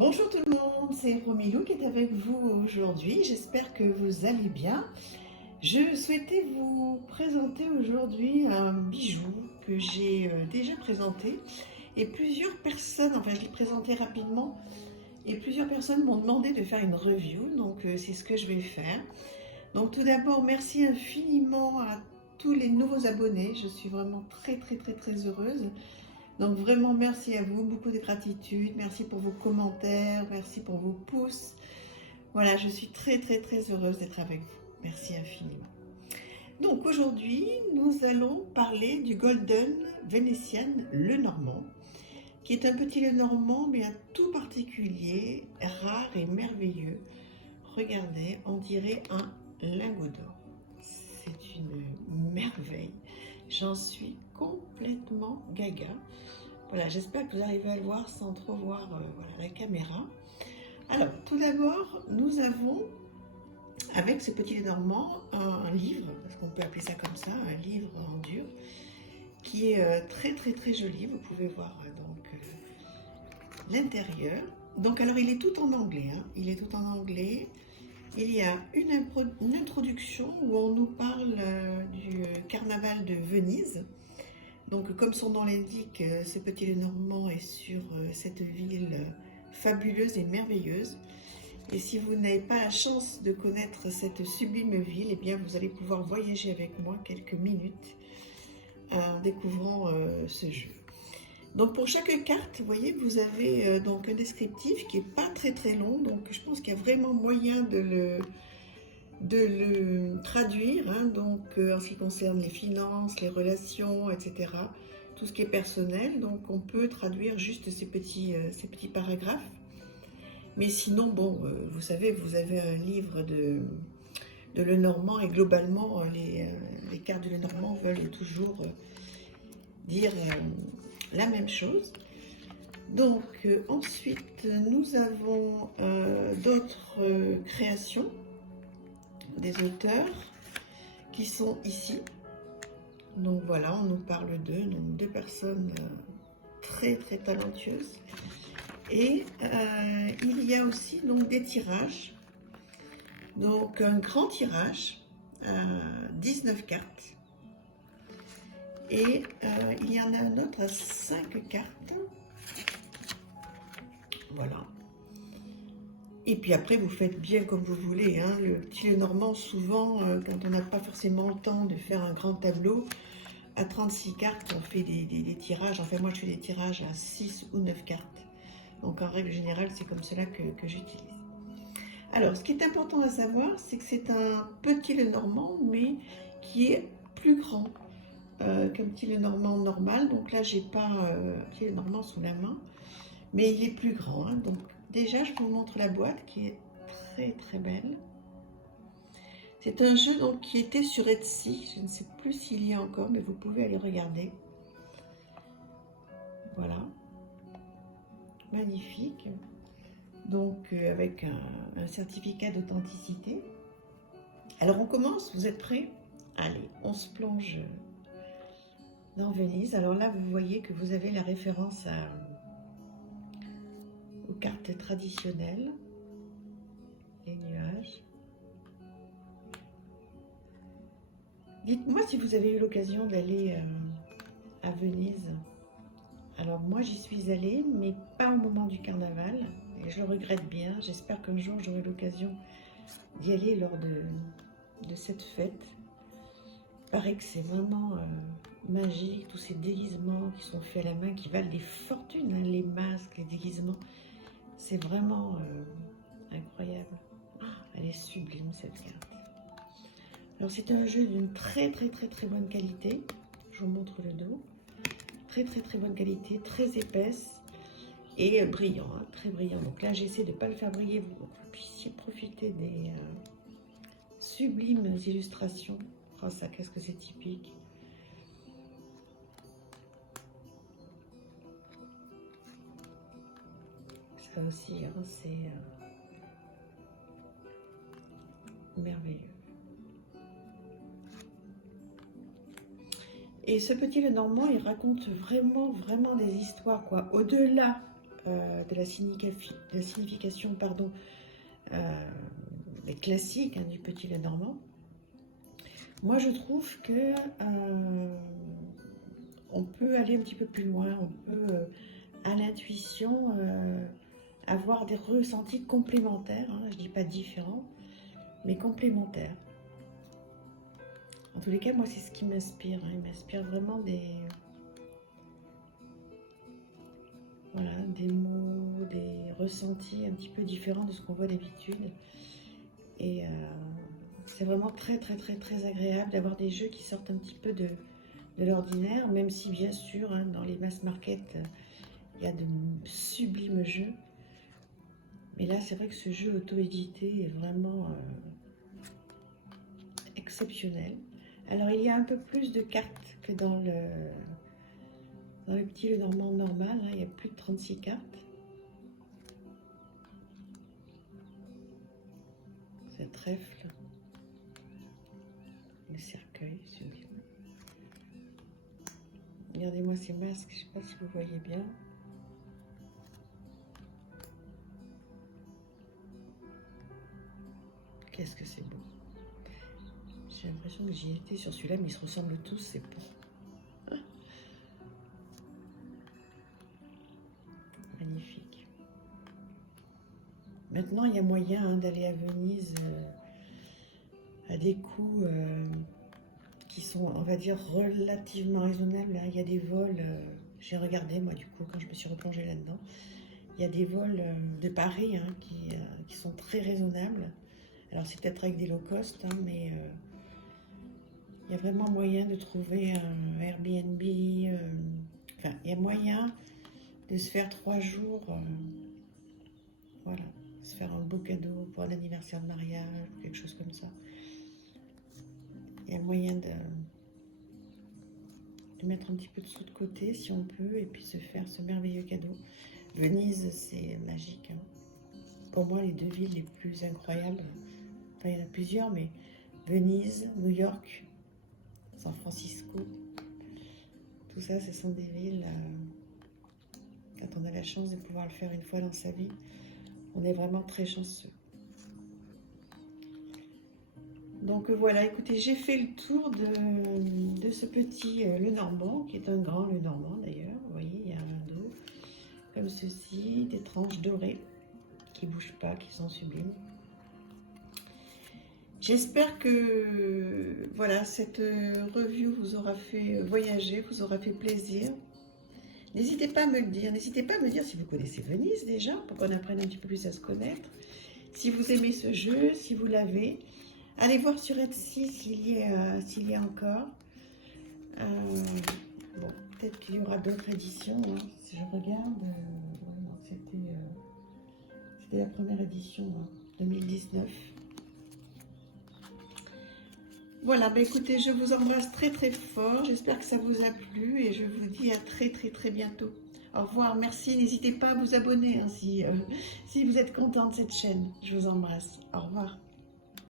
Bonjour tout le monde, c'est Romilou qui est avec vous aujourd'hui. J'espère que vous allez bien. Je souhaitais vous présenter aujourd'hui un bijou que j'ai déjà présenté et plusieurs personnes, enfin je l'ai présenté rapidement et plusieurs personnes m'ont demandé de faire une review, donc c'est ce que je vais faire. Donc tout d'abord, merci infiniment à tous les nouveaux abonnés. Je suis vraiment très heureuse. Donc vraiment merci à vous, beaucoup de gratitude, merci pour vos commentaires, merci pour vos pouces. Voilà, je suis très heureuse d'être avec vous. Merci infiniment. Donc aujourd'hui, nous allons parler du Golden Venetian Lenormand, qui est un petit Lenormand mais un tout particulier, rare et merveilleux. Regardez, on dirait un lingot d'or. C'est une merveille. J'en suis complètement gaga. Voilà, j'espère que vous arrivez à le voir sans trop voir voilà, la caméra. Alors, tout d'abord, nous avons, avec ce petit Lenormand, un livre, parce qu'on peut appeler ça comme ça, un livre en dur, qui est très joli. Vous pouvez voir l'intérieur. Donc, alors, il est tout en anglais. Hein. Il est tout en anglais. Il y a une introduction où on nous parle du carnaval de Venise. Donc, comme son nom l'indique, ce petit Lenormand est sur cette ville fabuleuse et merveilleuse. Et si vous n'avez pas la chance de connaître cette sublime ville, eh bien, vous allez pouvoir voyager avec moi quelques minutes en découvrant ce jeu. Donc, pour chaque carte, vous voyez, vous avez donc un descriptif qui n'est pas très long. Donc, je pense qu'il y a vraiment moyen de le traduire, hein, donc en ce qui concerne les finances, les relations, etc. Tout ce qui est personnel, donc on peut traduire juste ces petits paragraphes. Mais sinon, bon, vous savez, vous avez un livre de Lenormand et globalement, les cartes de Lenormand veulent toujours dire la même chose. Donc ensuite, nous avons d'autres créations des auteurs qui sont ici. Donc voilà, on nous parle d'eux, donc deux personnes très talentueuses. Et il y a aussi donc des tirages. Donc un grand tirage, 19 cartes. Et il y en a un autre à 5 cartes. Voilà. Et puis après, vous faites bien comme vous voulez. Hein. Le petit Lenormand, souvent, quand on n'a pas forcément le temps de faire un grand tableau, à 36 cartes, on fait des tirages. Enfin, moi, je fais des tirages à 6 ou 9 cartes. Donc, en règle générale, c'est comme cela que j'utilise. Alors, ce qui est important à savoir, c'est que c'est un petit Lenormand, mais qui est plus grand qu'un petit Lenormand normal. Donc là, j'ai pas un petit Lenormand sous la main, mais il est plus grand. Hein. Donc, déjà, je vous montre la boîte qui est très belle. C'est un jeu donc, qui était sur Etsy. Je ne sais plus s'il y a encore, mais vous pouvez aller regarder. Voilà. Magnifique. Donc, avec un certificat d'authenticité. Alors, on commence. Vous êtes prêts? Allez, on se plonge dans Venise. Alors là, vous voyez que vous avez la référence aux cartes traditionnelles. Les nuages. Dites-moi si vous avez eu l'occasion d'aller à Venise. Alors moi j'y suis allée, mais pas au moment du carnaval, et je le regrette bien. J'espère qu'un jour j'aurai l'occasion d'y aller lors de cette fête. Il paraît que c'est vraiment magique, tous ces déguisements qui sont faits à la main, qui valent des fortunes, hein, les masques, les déguisements. C'est vraiment incroyable. Ah, elle est sublime cette carte. Alors c'est un jeu d'une très bonne qualité. Je vous montre le dos. Très bonne qualité, très épaisse et brillant, hein, très brillant. Donc là j'essaie de ne pas le faire briller pour que vous puissiez profiter des sublimes illustrations. Oh ça, qu'est-ce que c'est typique. Ça aussi, hein, c'est merveilleux. Et ce petit Lenormand, il raconte vraiment des histoires, quoi. Au-delà de la signification, pardon, des classiques hein, du Petit Lenormand. Moi, je trouve que on peut aller un petit peu plus loin, on peut, à l'intuition, avoir des ressentis complémentaires, hein, je ne dis pas différents, mais complémentaires. En tous les cas, moi, c'est ce qui m'inspire, hein, il m'inspire vraiment voilà, des mots, des ressentis un petit peu différents de ce qu'on voit d'habitude. Et c'est vraiment très, très, très, très agréable d'avoir des jeux qui sortent un petit peu de l'ordinaire, même si bien sûr, hein, dans les mass market, il y a de sublimes jeux. Mais là, c'est vrai que ce jeu auto-édité est vraiment exceptionnel. Alors, il y a un peu plus de cartes que dans le Petit Lenormand normal. Hein, il y a plus de 36 cartes. C'est un trèfle. Le cercueil, celui-là. Regardez-moi ces masques, je ne sais pas si vous voyez bien. Qu'est-ce que c'est beau. J'ai l'impression que j'y étais sur celui-là, mais ils se ressemblent tous, c'est beau. Magnifique. Maintenant, il y a moyen hein, d'aller à Venise à des coûts qui sont, on va dire, relativement raisonnables. Là, il y a des vols, j'ai regardé, moi, du coup, quand je me suis replongée là-dedans. Il y a des vols de Paris hein, qui sont très raisonnables. Alors, c'est peut-être avec des low cost, hein, mais il y a vraiment moyen de trouver un Airbnb. Enfin, il y a moyen de se faire 3 jours, voilà, se faire un beau cadeau pour un anniversaire de mariage, quelque chose comme ça. Il y a moyen de mettre un petit peu de sous de côté si on peut, et puis se faire ce merveilleux cadeau. Venise, c'est magique. Hein. Pour moi, les 2 villes les plus incroyables, enfin, il y en a plusieurs, mais Venise, New York, San Francisco, tout ça, ce sont des villes, quand on a la chance de pouvoir le faire une fois dans sa vie, on est vraiment très chanceux. Donc voilà, écoutez, j'ai fait le tour de ce petit Lenormand, qui est un grand Lenormand d'ailleurs. Vous voyez, il y a un dos comme ceci, des tranches dorées qui ne bougent pas, qui sont sublimes. J'espère que voilà, cette review vous aura fait voyager, vous aura fait plaisir. N'hésitez pas à me le dire, n'hésitez pas à me dire si vous connaissez Venise déjà, pour qu'on apprenne un petit peu plus à se connaître. Si vous aimez ce jeu, si vous l'avez, allez voir sur Etsy s'il y est encore. Bon, peut-être qu'il y aura d'autres éditions. Hein. Si je regarde, c'était la première édition, hein, 2019. Voilà, bah écoutez, je vous embrasse très très fort. J'espère que ça vous a plu et je vous dis à très très très bientôt. Au revoir, merci. N'hésitez pas à vous abonner hein, si vous êtes content de cette chaîne. Je vous embrasse. Au revoir.